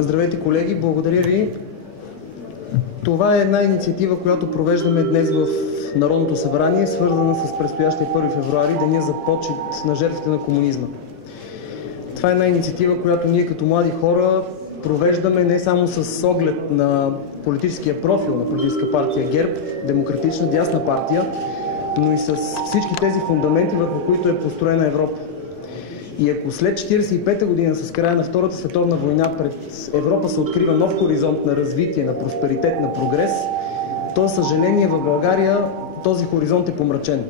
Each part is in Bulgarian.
Здравейте, колеги! Благодаря ви. Това е една инициатива, която провеждаме днес в Народното събрание, свързана с предстоящия 1 февруари, деня за почит на жертвите на комунизма. Това е една инициатива, която ние като млади хора провеждаме не само с оглед на политическия профил на политическа партия ГЕРБ, демократична дясна партия, но и с всички тези фундаменти, върху които е построена Европа. И ако след 1945 година, с края на Втората световна война, пред Европа се открива нов хоризонт на развитие, на просперитет, на прогрес, то, съжаление, в България този хоризонт е помрачен.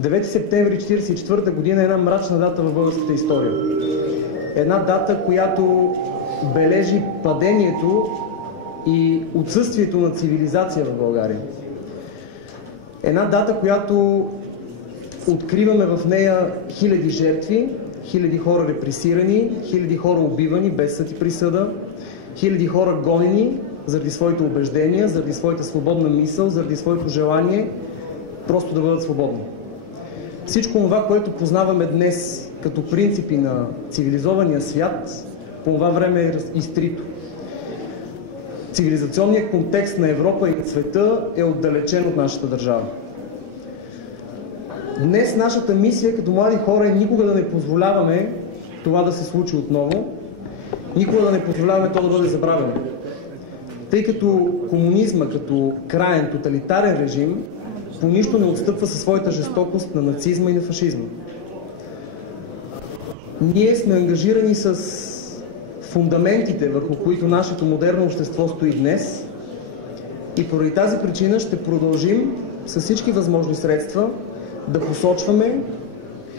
9 септември 1944 година е една мрачна дата в българската история. Една дата, която бележи падението и отсъствието на цивилизация в България. Една дата, която откриваме в нея хиляди жертви, хиляди хора репресирани, хиляди хора убивани без съд и присъда, хиляди хора гонени заради своите убеждения, заради своята свободна мисъл, заради своето желание просто да бъдат свободни. Всичко това, което познаваме днес като принципи на цивилизования свят, по това време е изтрито. Цивилизационният контекст на Европа и света е отдалечен от нашата държава. Днес нашата мисия като млади хора е никога да не позволяваме това да се случи отново, никога да не позволяваме то да бъде забравено. Тъй като комунизма, като краен тоталитарен режим, по нищо не отстъпва със своята жестокост на нацизма и на фашизма. Ние сме ангажирани с фундаментите, върху които нашето модерно общество стои днес, и поради тази причина ще продължим с всички възможни средства да посочваме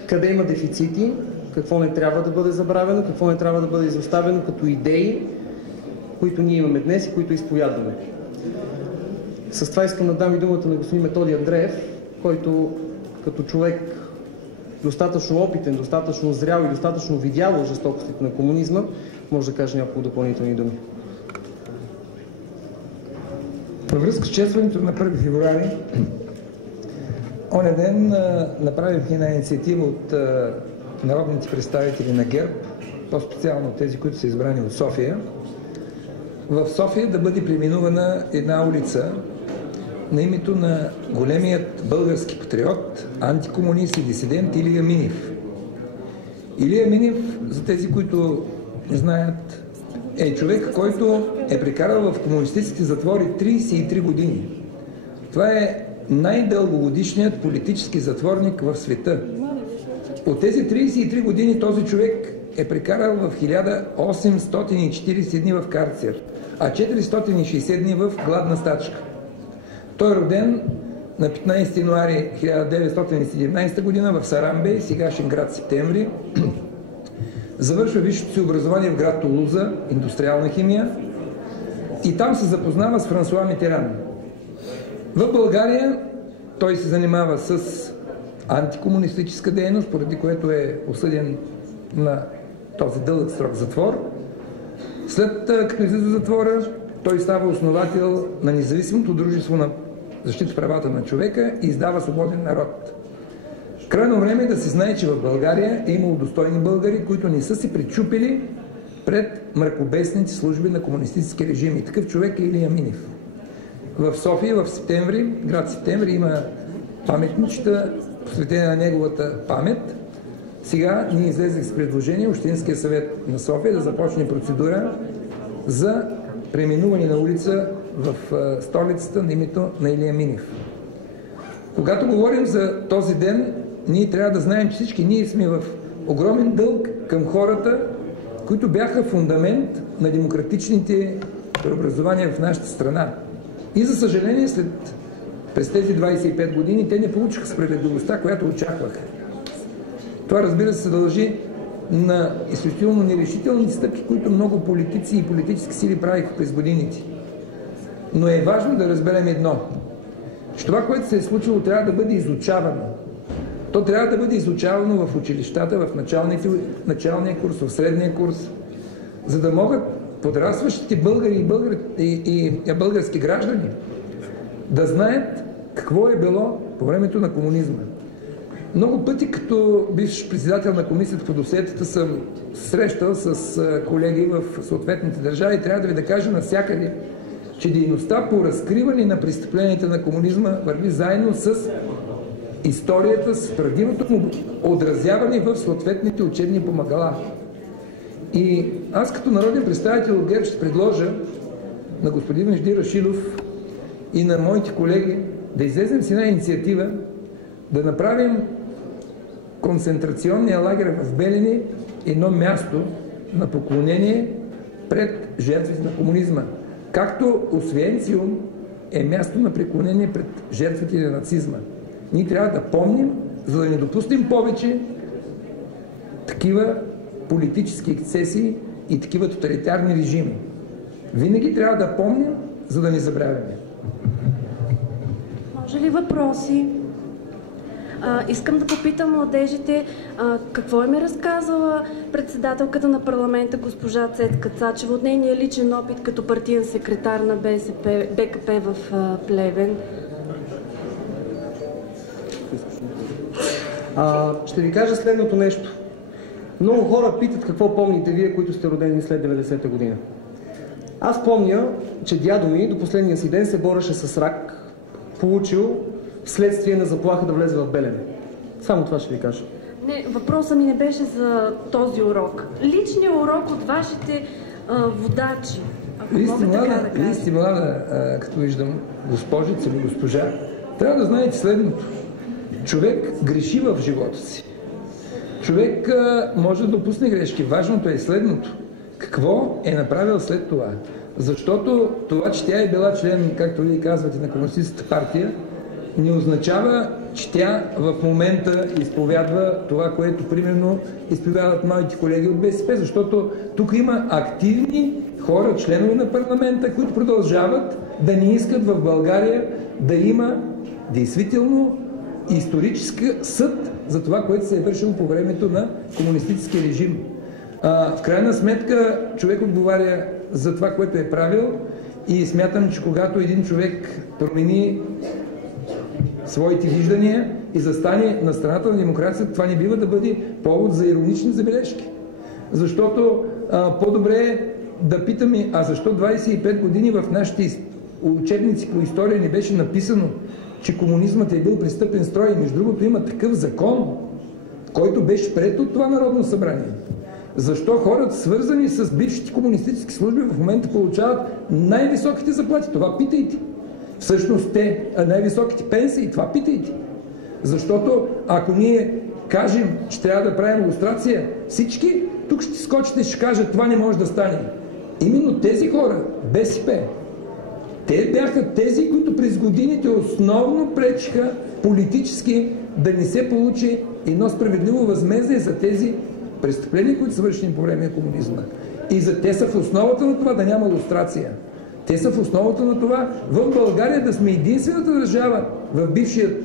къде има дефицити, какво не трябва да бъде забравено, какво не трябва да бъде изоставено като идеи, които ние имаме днес и които изповядваме. С това искам да дам и думата на господин Методи Андреев, който като човек достатъчно опитен, достатъчно зрял и достатъчно видял жестокостите на комунизма, може да каже няколко допълнителни думи. Във връзка с честването на 1 февруари, оня ден направихме една инициатива от народните представители на ГЕРБ, по-специално тези, които са избрани от София, в София да бъде преименувана една улица на името на големият български патриот, антикомунист и дисидент Илия Минев. Илия Минев, за тези, които не знаят, е човек, който е прекарал в комунистическите затвори 33 години. Това е най-дългогодишният политически затворник в света. От тези 33 години този човек е прекарал в 1840 дни в карцер, а 460 дни в гладна стачка. Той е роден на 15 януари 1917 година в Сарамбе, сегашен град Септември. Завършва висшето си образование в град Тулуза, индустриална химия, и там се запознава с Франсуа Митеран. В България той се занимава с антикомунистическа дейност, поради което е осъден на този дълъг срок затвор. След като излиза от затвора, той става основател на независимото дружество на защита правата на човека и издава Свободен народ. Крайно време е да се знае, че в България е имало достойни българи, които не са се пречупили пред мракобесните служби на комунистически режими. Такъв човек е Илия Минев. В София, в Септември, град Септември, има паметничета, посветена на неговата памет. Сега ние излезех с предложение Общинския съвет на София да започне процедура за преименуване на улица в столицата на името на Илия Минев. Когато говорим за този ден, ние трябва да знаем, че всички ние сме в огромен дълг към хората, които бяха фундамент на демократичните преобразования в нашата страна. И за съжаление, през тези 25 години те не получиха справедливостта, която очакваха. Това, разбира се, дължи на изключително нерешителни стъпки, които много политици и политически сили правиха през годините. Но е важно да разберем едно, че това, което се е случило, трябва да бъде изучавано. То трябва да бъде изучавано в училищата, в началния курс, в средния курс, за да могат подрастващите българи и български граждани да знаят какво е било по времето на комунизма. Много пъти като бивш председател на комисията по досиетата съм срещал с колеги в съответните държави. Трябва да ви да кажа навсякъде, че дейността по разкриване на престъпленията на комунизма върви заедно с историята, с правдивото му отразяване в съответните учебни помагала. И аз като народен представител от ГЕРБ ще предложа на господин Вежди Рашидов и на моите колеги да излезем с една инициатива, да направим концентрационния лагер в Белене едно място на поклонение пред жертвите на комунизма. Както Освенциум е място на преклонение пред жертвите на нацизма. Ние трябва да помним, за да не допустим повече такива политически ексцесии и такива тоталитарни режими. Винаги трябва да помним, за да не забравяме. Може ли въпроси? Искам да попитам младежите какво им е разказала председателката на парламента госпожа Цецка Цачева от нейния личен опит като партиен секретар на БКП в Плевен. Ще ви кажа следното нещо. Много хора питат какво помните вие, които сте родени след 90-та година. Аз помня, че дядо ми до последния си ден се бореше с рак, получил вследствие на заплаха да влезе в Белене. Само това ще ви кажа. Не, въпросът ми не беше за този урок. Личният урок от вашите водачи. Вие сте млада, като виждам, госпожица или госпожа. Трябва да знаете следното. Човек греши в живота си. Човек може да допусне грешки. Важното е следното. Какво е направил след това? Защото това, че тя е била член, както вие казвате, на Комунистическата партия, не означава, че тя в момента изповядва това, което примерно изповядват моите колеги от БСП, защото тук има активни хора, членове на парламента, които продължават да не искат в България да има действително исторически съд за това, което се е вършило по времето на комунистическия режим. В крайна сметка човек отговаря за това, което е правил и смятам, че когато един човек промени своите виждания и застане на страната на демокрацията, това не бива да бъде повод за иронични забележки. Защото по-добре е да питаме, а защо 25 години в нашите учебници по история не беше написано, че комунизмът е бил престъпен строй. Между другото има такъв закон, който беше приет от това Народно събрание. Защо хората, свързани с бившите комунистически служби, в момента получават най-високите заплати? Това питайте. Всъщност те най-високите пенсии, това питайте. Защото ако ние кажем, че трябва да правим лустрация, всички тук ще скочат и ще кажат, това не може да стане. Именно тези хора, БСП, те бяха тези, които през годините основно пречиха политически да не се получи едно справедливо възмездие за тези престъпления, които са вършени по време на комунизма. И за те са в основата на това да няма лустрация. Те са в основата на това в България да сме единствената държава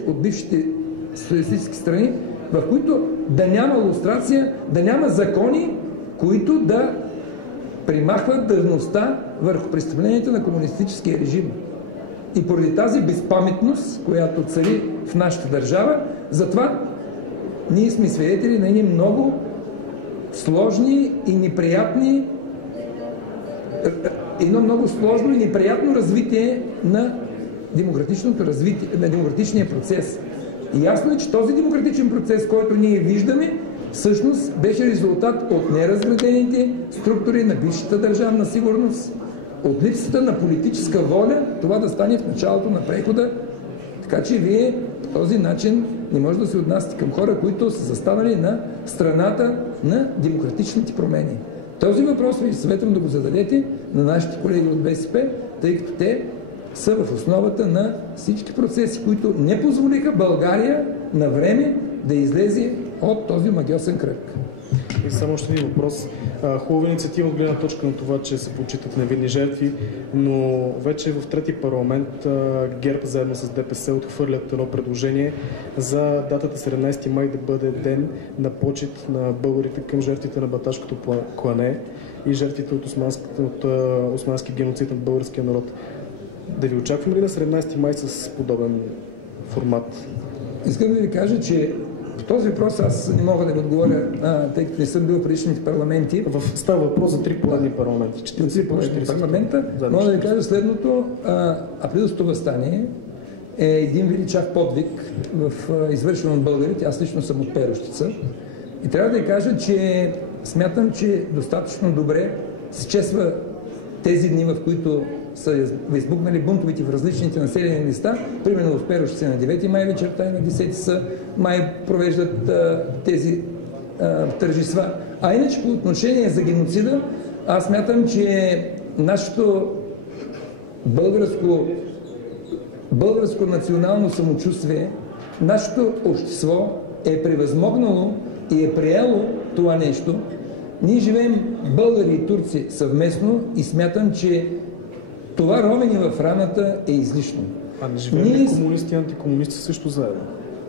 от бившите социалистически страни, в които да няма лустрация, да няма закони, които да примахват давността върху престъпленията на комунистическия режим. И поради тази безпаметност, която цари в нашата държава, затова ние сме свидетели на едни много сложни и неприятни едно много сложно и неприятно развитие на демократичния процес. И ясно е, че този демократичен процес, който ние виждаме, всъщност беше резултат от неразградените структури на бившата държавна сигурност, от липсата на политическа воля това да стане в началото на прехода. Така че вие по този начин не може да се отнасяте към хора, които са застанали на страната на демократичните промени. Този въпрос ви съветвам да го зададете на нашите колеги от БСП, тъй като те са в основата на всички процеси, които не позволиха България на време да излезе от този магиосен кръг. И само още един въпрос. Хубава инициатива от гледна точка на това, че се почитат невинни жертви, но вече в трети парламент ГЕРБ заедно с ДПС отхвърлят едно предложение за датата 17 май да бъде ден на почит на българите към жертвите на Баташкото клане и жертвите от османски геноцид над българския народ. Да ви очакваме ли на 17 май с подобен формат? Искам да ви кажа, че По този въпрос аз не мога да ви отговоря, тъй като не съм бил в предишните парламенти. Става въпрос за 3 поредни парламенти. 40 поредни парламента. Мога да ви кажа следното. Априлското въстание е един величав подвиг, извършен от българите. Аз лично съм от Перущица. И трябва да ви кажа, че смятам, че достатъчно добре се чества тези дни, в които са избухнали бунтовете в различните населени места. Примерно в Перущица на 9 май вечерта и на 10 май провеждат тези тържества. А иначе по отношение за геноцида, аз смятам, че нашето българско национално самочувствие, нашето общество е превъзмогнало и е приело това нещо. Ние живеем българи и турци съвместно и смятам, че това ровене в раната е излишно. А не живеем комунисти и антикомунисти също заедно?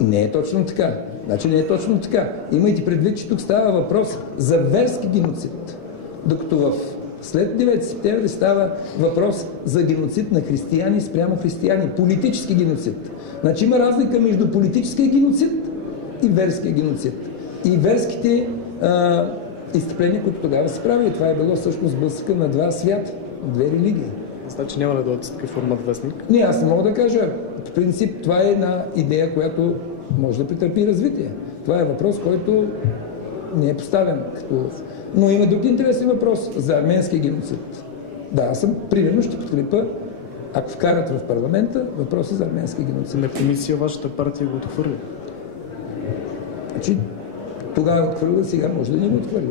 Не е точно така. Значи не е точно така. Имайте предвид, че тук става въпрос за верски геноцид. Докато след 9 септември става въпрос за геноцид на християни спрямо християни. Политически геноцид. Значи има разлика между политическия геноцид и верския геноцид. И верските изстъпления, които тогава се прави. Това е било всъщност сблъсъка на два свята, две религии. Значи няма да дойдат с такъв формат вестник? Не, аз не мога да кажа. В принцип това е една идея, която може да претърпи развитие. Това е въпрос, който не е поставен. Но има друг интересен въпрос за арменския геноцид. Да, аз съм примерно ще подкрепя, ако вкарат в парламента, въпроса за арменския геноцид. На комисия вашата партия го отхвърли? Значи, тогава отхвърля, сега може да не го отхвърли.